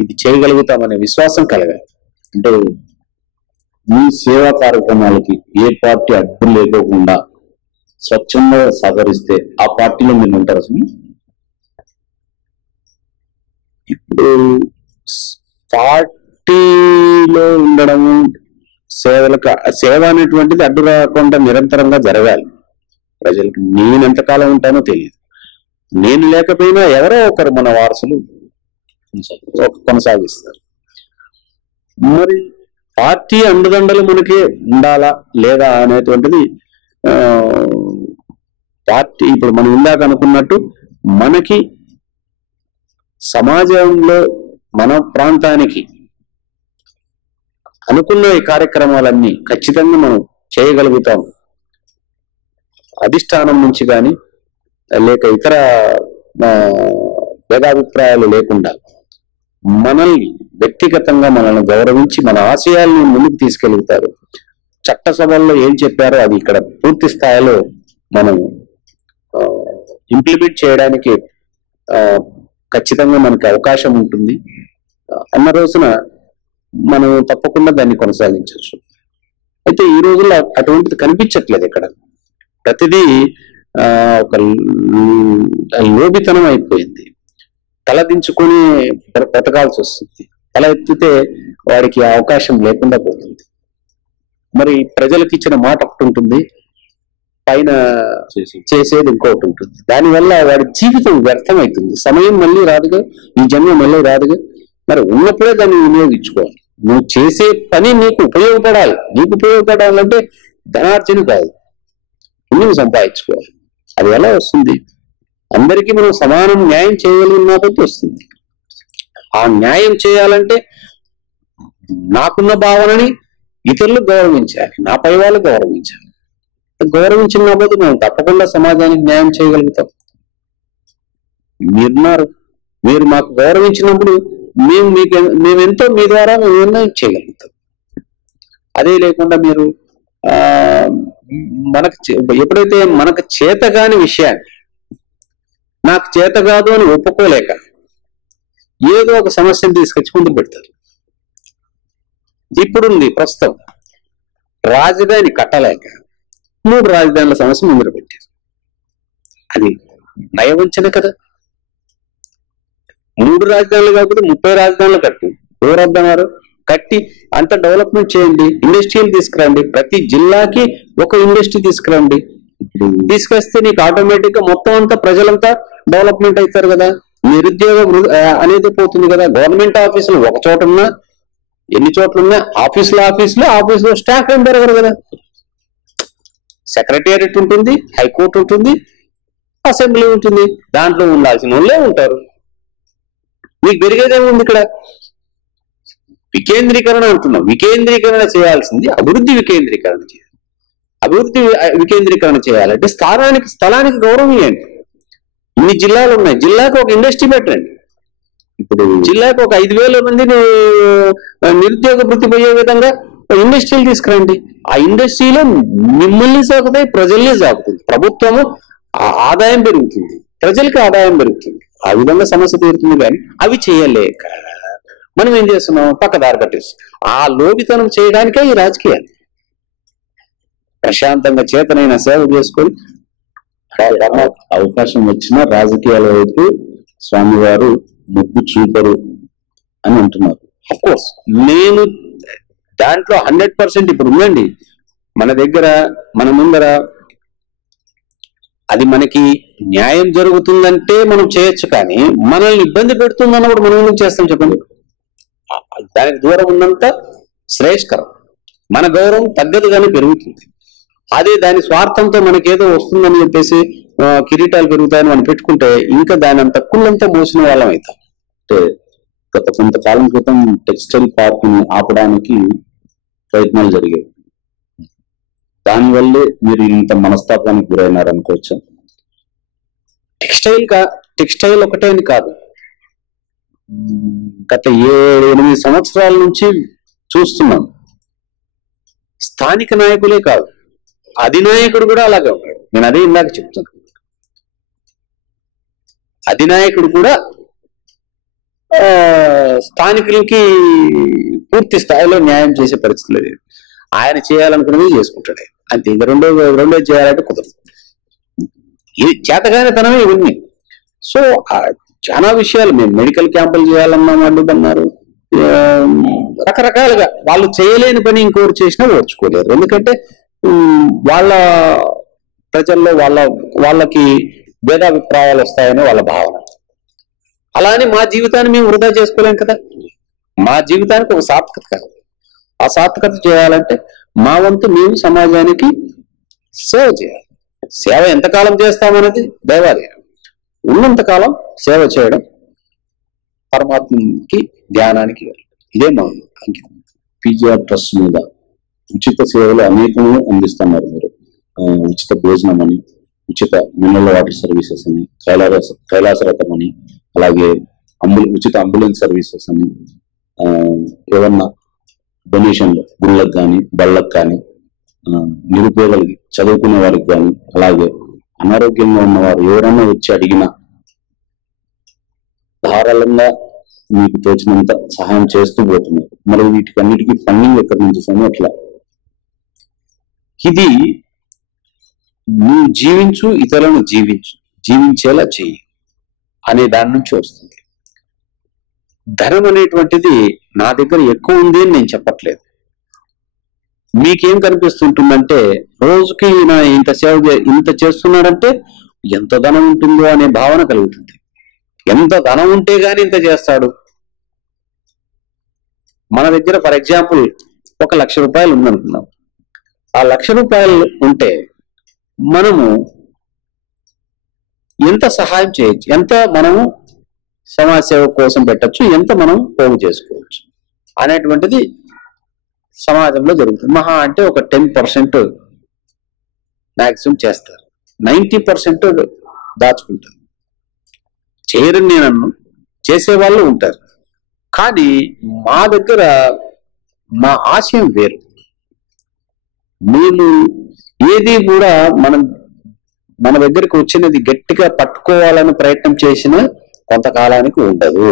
ఇది చేయగలుగుతామనే విశ్వాసం కలగాలి. అంటే మీ సేవా కార్యక్రమాలకి ఏ పార్టీ అడ్డు లేకోకుండా స్వచ్ఛంగా సహకరిస్తే ఆ పార్టీలో మీరు ఉంటారు స్వామి? ఇప్పుడు పార్టీలో ఉండడము, సేవ అనేటువంటిది అడ్డు రాకుండా నిరంతరంగా జరగాలి. ప్రజలకు నేను ఎంతకాలం ఉంటానో తెలియదు. నేను లేకపోయినా ఎవరో ఒకరు మన వారసులు కొనసాగిస్తారు. మరి పార్టీ అండదండలు మనకి ఉండాలా లేదా అనేటువంటిది పార్టీ ఇప్పుడు మనం ఇందాక అనుకున్నట్టు మనకి సమాజంలో మన ప్రాంతానికి అనుకున్న ఈ కార్యక్రమాలన్నీ ఖచ్చితంగా మనం చేయగలుగుతాం. అధిష్టానం నుంచి కానీ లేక ఇతర భేదాభిప్రాయాలు లేకుండా మనల్ని వ్యక్తిగతంగా మనల్ని గౌరవించి మన ఆశయాలను ముందుకు తీసుకెళ్తారు. చట్టసభల్లో ఏం చెప్పారో అది ఇక్కడ పూర్తి స్థాయిలో మనం ఇంప్లిమెంట్ చేయడానికి ఖచ్చితంగా మనకి అవకాశం ఉంటుంది అన్న రోజున మనం తప్పకుండా దాన్ని కొనసాగించవచ్చు. అయితే ఈ రోజుల్లో అటువంటిది కనిపించట్లేదు. ఇక్కడ ప్రతిదీ ఒక లోబితనం అయిపోయింది. తలదించుకొని బ్రతకాల్సి వస్తుంది. తల ఎత్తితే వాడికి అవకాశం లేకుండా పోతుంది. మరి ప్రజలకు ఇచ్చిన మాట ఒకటి ఉంటుంది, పైన చేసేది ఇంకొకటి ఉంటుంది. దానివల్ల వాడి జీవితం వ్యర్థమవుతుంది. సమయం మళ్ళీ రాదుగా, ఈ జన్మ మళ్ళీ రాదుగా. మరి ఉన్నప్పుడే దాన్ని వినియోగించుకోవాలి. నువ్వు చేసే పని నీకు ఉపయోగపడాలి. నీకు ఉపయోగపడాలంటే ధనార్జన కాదు, పుణ్యం సంపాదించుకోవాలి. అది ఎలా వస్తుంది? అందరికీ మనం సమానం న్యాయం చేయగలిగినప్పుడు వస్తుంది. ఆ న్యాయం చేయాలంటే నాకున్న భావనని ఇతరులు గౌరవించాలి, నా పై వాళ్ళు గౌరవించాలి. గౌరవించినప్పుడు మనం తప్పకుండా సమాజానికి న్యాయం చేయగలుగుతాం. మీరున్నారు, మీరు మాకు గౌరవించినప్పుడు మేమెంతో మీ ద్వారా మేము నిర్ణయం చేయగలుగుతాం. అదే లేకుండా మీరు ఎప్పుడైతే మనకు చేత కాని విషయాన్ని నాకు చేత కాదు అని ఒప్పుకోలేక ఏదో ఒక సమస్యను తీసుకొచ్చి ముందు పెడతారు. ఇప్పుడుంది ప్రస్తుతం రాజధాని కట్టలేక 3 రాజధానుల సమస్య ముందు పెట్టారు. అది నయవంచన కదా. 3 రాజధానులు కాకపోతే 30 రాజధానులు కట్టు. ఎవరు వద్దన్నారు? కట్టి అంత డెవలప్మెంట్ చేయండి, ఇండస్ట్రీలు తీసుకురండి. ప్రతి జిల్లాకి ఒక ఇండస్ట్రీ తీసుకురండి. తీసుకొస్తే నీకు ఆటోమేటిక్ గా మొత్తం అంతా ప్రజలంతా డెవలప్మెంట్ అవుతారు కదా. నిరుద్యోగం అనేది పోతుంది కదా. గవర్నమెంట్ ఆఫీసులు ఒక చోట ఉన్నా, ఎన్ని చోట్ల ఉన్నా ఆఫీసులో స్టాఫ్ ఏం పెరగరు కదా. సెక్రటేరియట్ ఉంటుంది, హైకోర్టు ఉంటుంది, అసెంబ్లీ ఉంటుంది. దాంట్లో ఉండాల్సిన వాళ్ళే ఉంటారు. మీకు పెరిగేదేముంది ఇక్కడ? వికేంద్రీకరణ అంటున్నాం. వికేంద్రీకరణ చేయాల్సింది అభివృద్ధి వికేంద్రీకరణ చేయాలి. అభివృద్ధి వికేంద్రీకరణ చేయాలంటే స్థలానికి గౌరవం ఇవ్వండి. ఇన్ని జిల్లాలు ఉన్నాయి, జిల్లాకు ఒక ఇండస్ట్రీ పెట్టండి. ఇప్పుడు జిల్లాకు ఒక 5,000 మందిని నిరుద్యోగ వృత్తి పోయే విధంగా ఇండస్ట్రీలు తీసుకురండి. ఆ ఇండస్ట్రీలో మిమ్మల్ని సాగుతాయి, ప్రజల్ని సాగుతుంది. ప్రభుత్వము ఆదాయం పెరుగుతుంది, ప్రజలకి ఆదాయం పెరుగుతుంది. ఆ విధంగా సమస్య తీరుతుంది. కానీ అవి చేయలేక మనం ఏం చేస్తున్నాం? పక్కదారి పట్టేస్తున్నాం. ఆ లోబితనం చేయడానికే ఈ రాజకీయాలు. ప్రశాంతంగా చేతనైన సేవ చేసుకొని అవకాశం వచ్చిన రాజకీయాల వైపు స్వామివారు మొగ్గు చూపరు అని అంటున్నారు. అఫ్ కోర్స్ నేను దాంట్లో 100% ఇప్పుడు ఉందండి మన దగ్గర, మన ముందర. అది మనకి న్యాయం జరుగుతుందంటే మనం చేయొచ్చు, కానీ మనల్ని ఇబ్బంది పెడుతుందన్నప్పుడు మనం ఎందుకు చేస్తాం చెప్పండి? దానికి దూరం ఉన్నంత శ్రేయస్కరం. మన గౌరవం తగ్గదు కానీ పెరుగుతుంది. అదే దాని స్వార్థంతో మనకేదో వస్తుందని చెప్పేసి కిరీటాలు పెరుగుతాయని మనం పెట్టుకుంటే ఇంకా దాని అంత కుళ్ళంతా మోసిన వాళ్ళం అవుతాం. అంటే గత కొంతకాలం క్రితం టెక్స్టైల్ పార్క్ ని ఆపడానికి ప్రయత్నాలు జరిగాయి. దానివల్లే మీరు ఇంత మనస్తాపానికి గురైనారనుకోవచ్చా? టెక్స్టైల్ ఒకటే అని కాదు, గత 7-8 సంవత్సరాల నుంచి చూస్తున్నాం. స్థానిక నాయకులే కాదు, అధినాయకుడు కూడా అలాగే ఉన్నాడు. నేను అదే ఇందాక చెప్తున్నాను. అధినాయకుడు కూడా స్థానికులకి పూర్తి స్థాయిలో న్యాయం చేసే పరిస్థితి లేదు. ఆయన చేయాలనుకున్నది చేసుకుంటాడు అంతే. ఇంకా రెండో చేయాలంటే కుదరదు. ఇది చేతగానితనమే ఇవన్నీ. సో చాలా విషయాలు మేము మెడికల్ క్యాంపులు చేయాలన్నా వాళ్ళు అన్నారు. రకరకాలుగా వాళ్ళు చేయలేని పని ఇంకోరు చేసినా ఓర్చుకోలేరు. ఎందుకంటే వాళ్ళ ప్రజల్లో వాళ్ళకి భేదాభిప్రాయాలు వస్తాయని వాళ్ళ భావన. అలానే మా జీవితాన్ని మేము వృధా చేసుకోలేం కదా. మా జీవితానికి ఒక సార్థకత కావాలి. ఆ సార్థకత చేయాలంటే మా వంతు మేము సమాజానికి సేవ చేయాలి. సేవ ఎంతకాలం చేస్తామనేది దైవాధీనం. ఉన్నంతకాలం సేవ చేయడం పరమాత్మకి ధ్యానానికి ఇదే మా అంకితం. పీజీఆర్ ట్రస్ట్ మీద ఉచిత సేవలు అనేకము అందిస్తున్నారు మీరు. ఉచిత భోజనం అని, ఉచిత మినరల్ వాటర్ సర్వీసెస్ అని, కైలాసరథం అని, అలాగే ఉచిత అంబులెన్స్ సర్వీసెస్ అని, ఏమన్నా డొనేషన్లు గుళ్ళకు కానీ బళ్ళకు కానీ, నిరుపేదలకి చదువుకునే వారికి కానీ, అలాగే అనారోగ్యంగా ఉన్నవారు ఎవరైనా వచ్చి అడిగినా ధారాళంగా మీకు తోచినంత సహాయం చేస్తూ పోతున్నారు. మరి వీటికన్నిటికీ ఫండింగ్ ఎక్కడి నుంచి సమయం ఎట్లా? ఇది నువ్వు జీవించు, ఇతరులను జీవించేలా చెయ్యి అనే దాని నుంచి వస్తుంది. ధనం అనేటువంటిది నా దగ్గర ఎక్కువ ఉంది అని నేను చెప్పట్లేదు. మీకేం కనిపిస్తుంటుందంటే రోజుకి ఈయన ఇంత చేస్తున్నాడంటే ఎంత ధనం ఉంటుందో అనే భావన కలుగుతుంది. ఎంత ధనం ఉంటే గాని ఇంత చేస్తాడు. మన దగ్గర ఫర్ ఎగ్జాంపుల్ 1,00,000 రూపాయలు ఉందనుకున్నాం. ఆ 1,00,000 రూపాయలు ఉంటే మనము ఎంత సహాయం చేయొచ్చు, ఎంత మనము సమాజ సేవ కోసం పెట్టచ్చు, ఎంత మనం పోగు చేసుకోవచ్చు అనేటువంటిది సమాజంలో జరుగుతుంది. మహా అంటే ఒక 10% మ్యాక్సిమం చేస్తారు, 90% దాచుకుంటారు. చేయరని నేను అన్ను, చేసేవాళ్ళు ఉంటారు. కానీ మా దగ్గర మా ఆశయం వేరు. మేము ఏది కూడా మన దగ్గరికి వచ్చినది గట్టిగా పట్టుకోవాలని ప్రయత్నం చేసిన కొంతకాలానికి ఉండదు.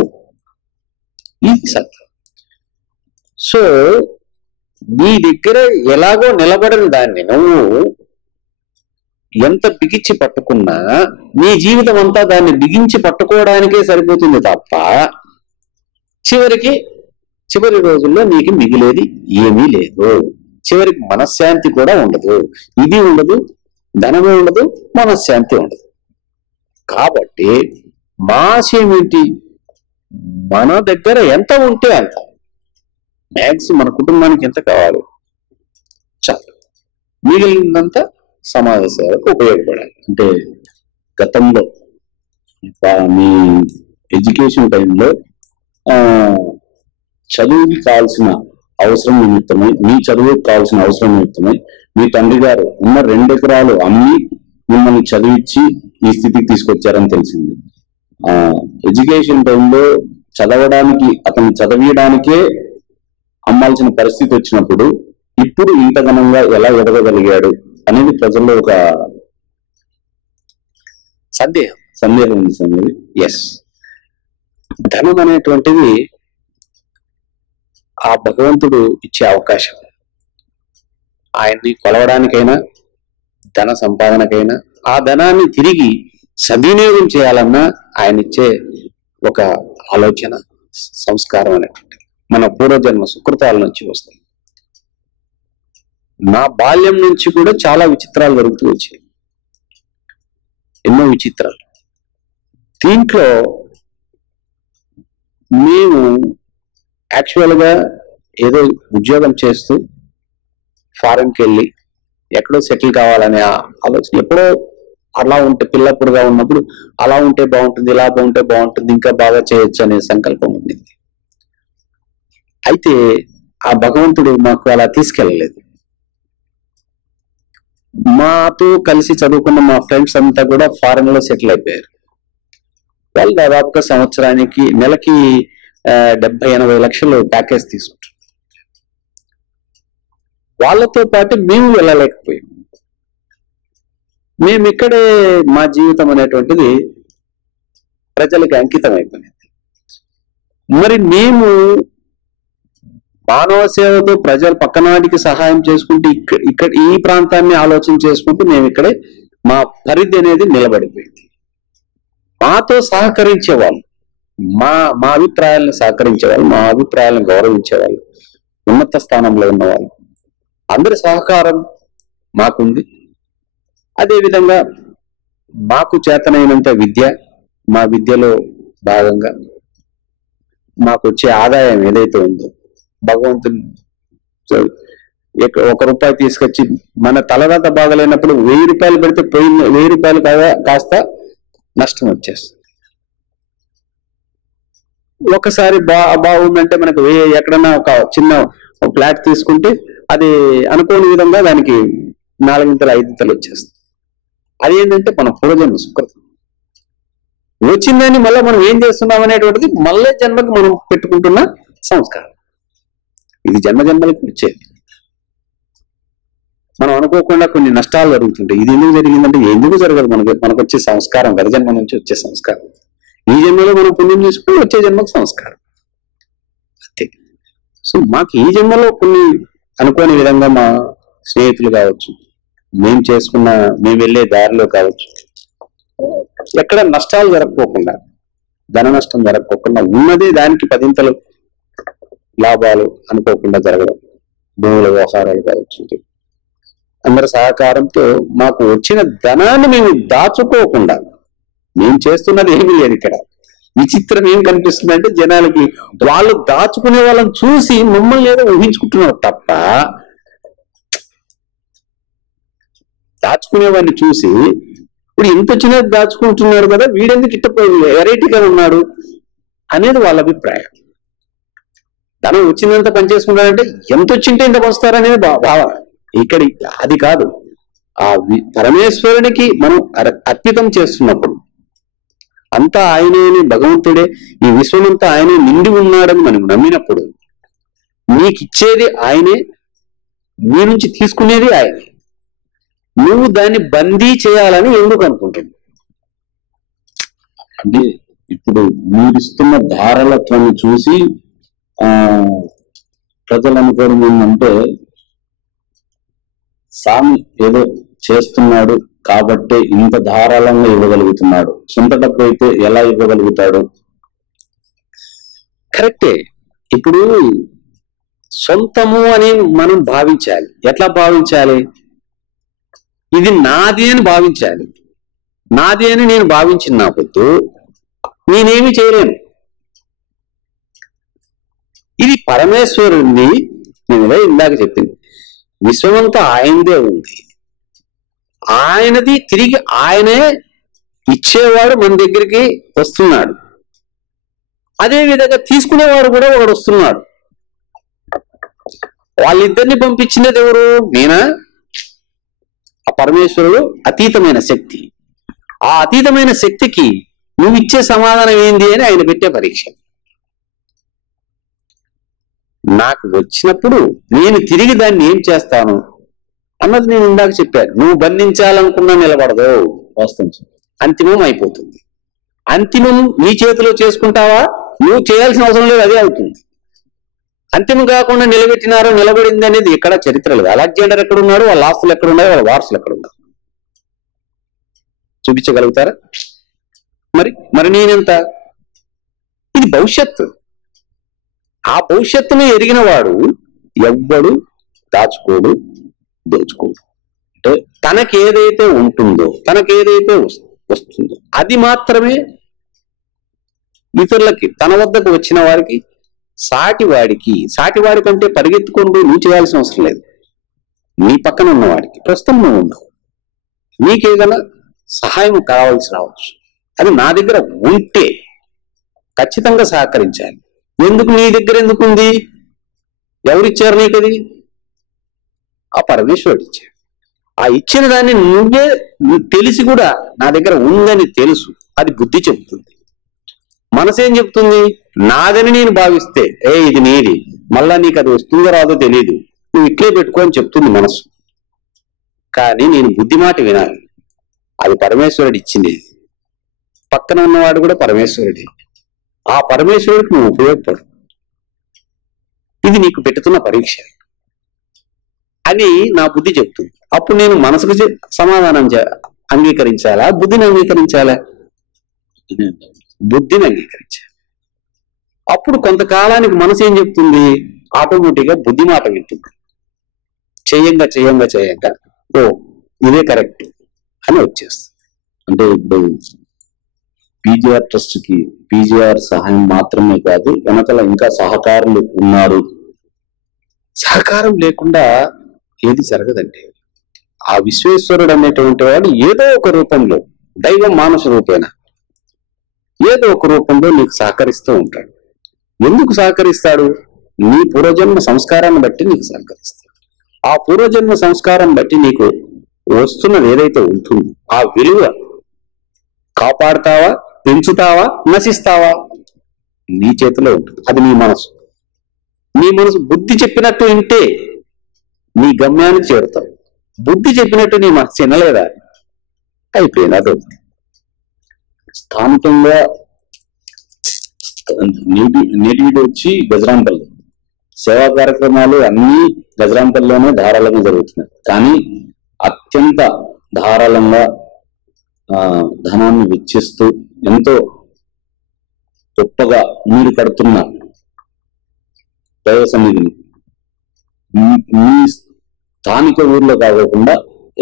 ఇది సత్యం. సో నీ దగ్గర ఎలాగో నిలబడిన దాన్ని నువ్వు ఎంత బిగించి పట్టుకున్నా నీ జీవితం అంతా దాన్ని బిగించి పట్టుకోవడానికే సరిపోతుంది తప్ప చివరి రోజుల్లో నీకు మిగిలేది ఏమీ లేదు. చివరికి మనశ్శాంతి కూడా ఉండదు. ఇది ఉండదు, ధనమే ఉండదు, మనశ్శాంతి ఉండదు. కాబట్టి మా ఆశయం ఏంటి? మన దగ్గర ఎంత ఉంటే అంత, మ్యాక్సిమం మన కుటుంబానికి ఎంత కావాలి చాలు, మిగిలినంతా సమాజ సేవకు ఉపయోగపడాలి. అంటే గతంలో మీ ఎడ్యుకేషన్ టైంలో చదువుకి కావాల్సిన అవసరం నిమిత్తమై, మీ చదువుకి కావాల్సిన అవసరం నిమిత్తమై మీ తండ్రి గారు ఉన్న 2 ఎకరాలు అమ్మి మిమ్మల్ని చదివించి ఈ స్థితికి తీసుకొచ్చారని తెలిసింది. ఎడ్యుకేషన్ టైంలో అతను చదివించడానికే అమ్మాల్సిన పరిస్థితి వచ్చినప్పుడు ఇప్పుడు ఇంత ఘనంగా ఎలా ఎదగగలిగాడు అనేది ప్రజల్లో ఒక సందేహం ఉంది సంగతి. ఎస్, ధనం అనేటువంటిది ఆ భగవంతుడు ఇచ్చే అవకాశం. ఆయన్ని కొలవడానికైనా, ధన సంపాదనకైనా, ఆ ధనాన్ని తిరిగి సద్వినియోగం చేయాలన్నా ఆయన ఇచ్చే ఒక ఆలోచన, సంస్కారం అనేటువంటిది మన పూర్వజన్మ సుకృతాల నుంచి వస్తాయి. నా బాల్యం నుంచి కూడా చాలా విచిత్రాలు జరుగుతూ వచ్చాయి, ఎన్నో విచిత్రాలు. దీంట్లో మేము యాక్చువల్గా ఏదో ఉద్యోగం చేస్తూ ఫారెన్కి వెళ్ళి ఎక్కడో సెటిల్ కావాలనే ఆలోచన ఎప్పుడో అలా ఉంటే, పిల్లప్పుడుగా ఉన్నప్పుడు అలా ఉంటే బాగుంటుంది, ఇలా ఉంటే బాగుంటుంది, ఇంకా బాగా చేయొచ్చు అనే సంకల్పం ఉండింది. అయితే ఆ భగవంతుడు మాకు అలా తీసుకెళ్ళలేదు. మాతో కలిసి చదువుకున్న మా ఫ్రెండ్స్ అంతా కూడా ఫారెన్ లో సెటిల్ అయిపోయారు. వాళ్ళు దాదాపుగా సంవత్సరానికి నెలకి 70-80 లక్షలు ప్యాకేజ్ తీసుకుంటారు. వాళ్ళతో పాటు మేము వెళ్ళలేకపోయాం. మేము ఇక్కడే మా జీవితం అనేటువంటిది ప్రజలకి అంకితం అయిపోయింది. మరి మేము మానవ సేవతో ప్రజల పక్కనాటికి సహాయం చేసుకుంటూ ఇక్కడ ఈ ప్రాంతాన్ని ఆలోచన చేసుకుంటూ మేము ఇక్కడే మా పరిధి అనేది నిలబడిపోయింది. మాతో సహకరించేవాళ్ళు, మా అభిప్రాయాలను సహకరించేవాళ్ళు, మా అభిప్రాయాలను గౌరవించేవాళ్ళు, ఉన్నత స్థానంలో ఉన్నవాళ్ళు, అందరి సహకారం మాకుంది. అదేవిధంగా మాకు చేతనైనంత విద్య, మా విద్యలో భాగంగా మాకు వచ్చే ఆదాయం ఏదైతే ఉందో భగవంతుని ₹1 తీసుకొచ్చి మన తలరాత బాగలేనప్పుడు 1000 రూపాయలు పెడితే పోయిన 1000 రూపాయలు కాస్త నష్టం వచ్చేస్తుంది. ఒకసారి బాగుందంటే మనకు ఎక్కడన్నా ఒక చిన్న ఫ్లాట్ తీసుకుంటే అది అనుకోని విధంగా దానికి 4-5 వచ్చేస్తుంది. అదేంటంటే మన పూర్వజన్మ సుకృతం. వచ్చిందని మళ్ళీ మనం ఏం చేస్తున్నాం అనేటువంటిది మళ్ళీ జన్మకి మనం పెట్టుకుంటున్న సంస్కారం. ఇది జన్మలకు వచ్చేది. మనం అనుకోకుండా కొన్ని నష్టాలు జరుగుతుంటాయి. ఇది ఎందుకు జరిగిందంటే ఎందుకు జరగదు, మనకు వచ్చే సంస్కారం, గత జన్మ నుంచి వచ్చే సంస్కారం. ఈ జన్మలో మనం పుణ్యం చేసుకుని వచ్చే జన్మకు సంస్కారం అంతే. సో మాకు ఈ జన్మలో కొన్ని అనుకోని విధంగా మా స్నేహితులు కావచ్చు, మేము వెళ్ళే దారిలో కావచ్చు, ఎక్కడ నష్టాలు జరగకోకుండా, ధన నష్టం జరగకోకుండా, ఉన్నదే దానికి 10 లాభాలు అనుకోకుండా జరగడం, భూముల వ్యవహారాలు కావచ్చు, అందరి సహకారంతో మాకు వచ్చిన ధనాన్ని మేము దాచుకోకుండా, మేము చేస్తున్నది ఏమీ లేదు. ఇక్కడ విచిత్రం ఏం కనిపిస్తుందంటే జనాలకి వాళ్ళు దాచుకునే వాళ్ళని చూసి మమ్మల్ని ఏదో ఊహించుకుంటున్నారు తప్ప, దాచుకునేవాడిని చూసి ఇప్పుడు ఇంత వచ్చినా దాచుకుంటున్నాడు కదా, వీడెందుకు ఇట్ట వెరైటీగా ఉన్నాడు అనేది వాళ్ళ అభిప్రాయం. ధనం వచ్చిందంత పనిచేసుకున్నాడంటే ఎంత వచ్చింటే ఇంత పంచుతారనేది భావన. ఇక్కడ అది కాదు. ఆ పరమేశ్వరునికి మనం అర్పితం చేస్తున్నప్పుడు, అంతా ఆయనే, భగవంతుడే, ఈ విశ్వమంతా ఆయనే నిండి ఉన్నాడని మనం నమ్మినప్పుడు, నీకిచ్చేది ఆయనే, నీ నుంచి తీసుకునేది ఆయనే. నువ్వు దాన్ని బందీ చేయాలని ఎందుకు అనుకుంటున్నావు? అంటే ఇప్పుడు మీరిస్తున్న ధారలత్వాన్ని చూసి ప్రజలు అనుకోవడం ఏంటంటే, స్వామి ఏదో చేస్తున్నాడు కాబట్టే ఇంత ధారాళంగా ఇవ్వగలుగుతున్నాడు, సొంత డబ్బు అయితే ఎలా ఇవ్వగలుగుతాడు? కరెక్టే. ఇప్పుడు సొంతము అని మనం భావించాలి. ఎట్లా భావించాలి? ఇది నాది అని భావించాలి. నాది అని నేను భావించినప్పుడు నేనేమి చేయలేను. ఇది పరమేశ్వరుణ్ణి, నేను ఇందాక చెప్పింది, విశ్వమంతా ఆయనదే ఉంది, ఆయనది తిరిగి ఆయనే ఇచ్చేవాడు మన దగ్గరికి వస్తున్నాడు. అదే విధంగా తీసుకునేవాడు కూడా ఒకడు వస్తున్నాడు. వాళ్ళిద్దరిని పంపించినది ఎవరు? నేనా? ఆ పరమేశ్వరుడు అతీతమైన శక్తి. ఆ అతీతమైన శక్తికి నువ్వు ఇచ్చే సమాధానం ఏంది అని ఆయన పెట్టే పరీక్ష. నాకు వచ్చినప్పుడు నేను తిరిగి దాన్ని ఏం చేస్తాను అన్నది నేను ఇందాక చెప్పాను. నువ్వు బంధించాలనుకున్నా నిలబడదు, వాస్తవం అంతిమం అయిపోతుంది. అంతిమం నీ చేతిలో చేసుకుంటావా? నువ్వు చేయాల్సిన అవసరం లేదు, అదే అవుతుంది. అంతిమం కాకుండా నిలబెట్టినారో నిలబడింది అనేది ఎక్కడ చరిత్ర లేదు. అలెగ్జాండర్ ఎక్కడున్నాడు, వాళ్ళ ఆస్తులు ఎక్కడున్నాయి, వాళ్ళ వారసులు ఎక్కడున్నారు చూపించగలుగుతారా? మరి నేనెంత? ఇది భవిష్యత్తు. ఆ భవిష్యత్తును ఎరిగిన వాడు ఎవ్వడు దాచుకోడు, దోచుకోడు. అంటే తనకేదైతే ఉంటుందో, తనకేదైతే వస్తుందో అది మాత్రమే ఇతరులకి, తన వద్దకు వచ్చిన వారికి, సాటివాడి కంటే పరిగెత్తుకుంటూ నువ్వు చేయాల్సిన అవసరం లేదు. నీ పక్కన ఉన్నవాడికి, ప్రస్తుతం నువ్వు ఉన్నావు, నీకేదైనా సహాయం కావాల్సి రావచ్చు, అది నా దగ్గర ఉంటే ఖచ్చితంగా సహకరించాలి. ఎందుకు నీ దగ్గర ఎందుకుంది? ఎవరిచ్చారు నీకది? ఆ పరమేశ్వరుడు ఇచ్చాడు. ఆ ఇచ్చిన దాన్ని నువ్వే తెలిసి కూడా నా దగ్గర ఉందని తెలుసు, అది బుద్ధి చెబుతుంది. మనసేం చెప్తుంది? నాదని నేను భావిస్తే, ఇది నీది, మళ్ళా నీకు అది వస్తుందో రాదో తెలియదు, నువ్వు ఇట్లే పెట్టుకో అని చెప్తుంది మనసు. కానీ నేను బుద్ధి మాట వినాలి. అది పరమేశ్వరుడు ఇచ్చింది. పక్కన ఉన్నవాడు కూడా పరమేశ్వరుడే. ఆ పరమేశ్వరుడికి నువ్వు ఉపయోగపడు. ఇది నీకు పెట్టుతున్న పరీక్ష అని నా బుద్ధి చెప్తుంది. అప్పుడు నేను మనసుకు సమాధానం అంగీకరించాలా, బుద్ధిని అంగీకరించాలా? బుద్ధిని అంగీకరించాలి. అప్పుడు కొంతకాలానికి మనసు ఏం చెప్తుంది? ఆటోమేటిక్గా బుద్ధి మాట వింటుంది. చేయంగా ఓ ఇదే కరెక్ట్ అని వచ్చేస్తుంది. అంటే ఇప్పుడు పీజీఆర్ ట్రస్ట్ కి పీజీఆర్ సహాయం మాత్రమే కాదు, వెనకాల ఇంకా సహకారులు ఉన్నారు. సహకారం లేకుండా ఏది జరగదండి. ఆ విశ్వేశ్వరుడు అనేటువంటి వాడు ఏదో ఒక రూపంలో, దైవం మానస రూపేణ ఏదో ఒక రూపంలో నీకు సహకరిస్తూ ఉంటాడు. ఎందుకు సహకరిస్తాడు? నీ పూర్వజన్మ సంస్కారాన్ని బట్టి నీకు సహకరిస్తాడు. ఆ పూర్వజన్మ సంస్కారం బట్టి నీకు వస్తున్నది ఏదైతే ఉంటుందో ఆ విలువ కాపాడుతావా, పెంచుతావా, నశిస్తావా, నీ చేతిలో ఉంటుంది. అది నీ మనసు. నీ మనసు బుద్ధి చెప్పినట్టు వింటే నీ గమ్యానికి చేరుతావు. బుద్ధి చెప్పినట్టు నీ మనసు వినలేదా, అయిపోయింది. అదొకటి. స్థానికంగా నేటివిటీ వచ్చి గజరాంపల్లి, సేవా కార్యక్రమాలు అన్ని గజరాంపల్లిలోనే ధారాళంగా జరుగుతున్నాయి. కానీ అత్యంత ధారాళంగా ధనాన్ని వెచ్చిస్తూ ఎంతో గొప్పగా మీరు కడుతున్న దైవ సన్నిధిని మీ స్థానిక ఊర్లో కాకుండా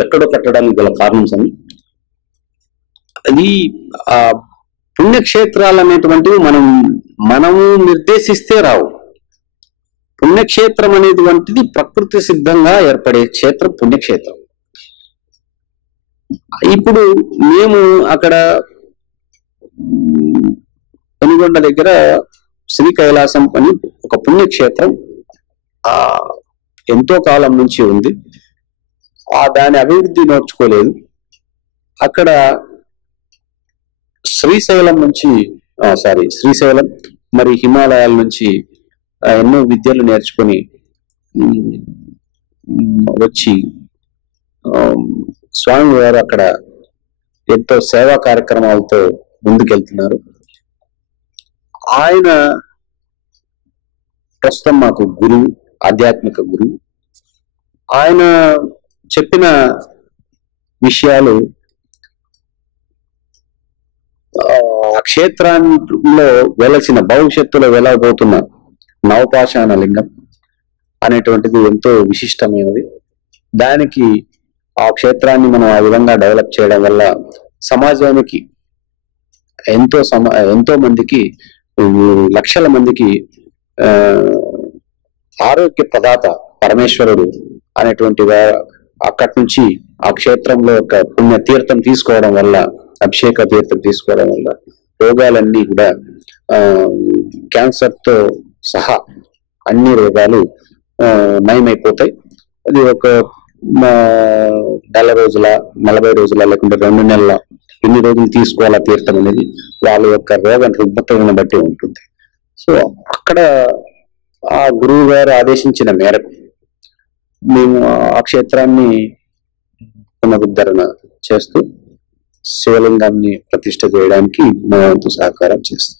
ఎక్కడో కట్టడానికి గల కారణం స్వామి? అది పుణ్యక్షేత్రాలు అనేటువంటివి మనము నిర్దేశిస్తే రావు. పుణ్యక్షేత్రం అనేటువంటిది ప్రకృతి సిద్ధంగా ఏర్పడే క్షేత్రం పుణ్యక్షేత్రం. ఇప్పుడు మేము అక్కడ పెనుగొండ దగ్గర శ్రీ కైలాసం అని ఒక పుణ్యక్షేత్రం ఎంతో కాలం నుంచి ఉంది. దాని అభివృద్ధి నోచుకోలేదు. అక్కడ శ్రీశైలం మరి హిమాలయాల నుంచి ఎన్నో విద్యలు నేర్చుకొని వచ్చి స్వామి వారు అక్కడ ఎంతో సేవా కార్యక్రమాలతో ముందుకెళ్తున్నారు. ఆయన ప్రస్తుతం మాకు గురువు, ఆధ్యాత్మిక గురువు. ఆయన చెప్పిన విషయాలు ఆ క్షేత్రంలో వెలసిన భవిష్యత్తులో వెలవబోతున్న నవపాషాణ లింగం అనేటువంటిది ఎంతో విశిష్టమైనది. దానికి ఆ క్షేత్రాన్ని మనం ఆ విధంగా డెవలప్ చేయడం వల్ల సమాజానికి ఎంతో మందికి, లక్షల మందికి ఆరోగ్య ప్రదాత పరమేశ్వరుడు అనేటువంటి అక్కడి నుంచి ఆ క్షేత్రంలో ఒక పుణ్య తీర్థం తీసుకోవడం వల్ల, అభిషేక తీర్థం తీసుకోవడం వల్ల రోగాలన్నీ కూడా క్యాన్సర్ తో సహా అన్ని రోగాలు నయమైపోతాయి. అది ఒక 40 రోజుల 40 రోజుల లేకుంటే 2 నెలల ఎన్ని రోజులు తీసుకోవాలా తీర్థం అనేది వాళ్ళ యొక్క రోగ రుగ్మతలను బట్టి ఉంటుంది. సో అక్కడ ఆ గురువు గారు ఆదేశించిన మేరకు మేము ఆ క్షేత్రాన్ని పునరుద్ధరణ చేస్తూ శివలింగాన్ని ప్రతిష్ఠ చేయడానికి మా వంతు సహకారం చేస్తాం.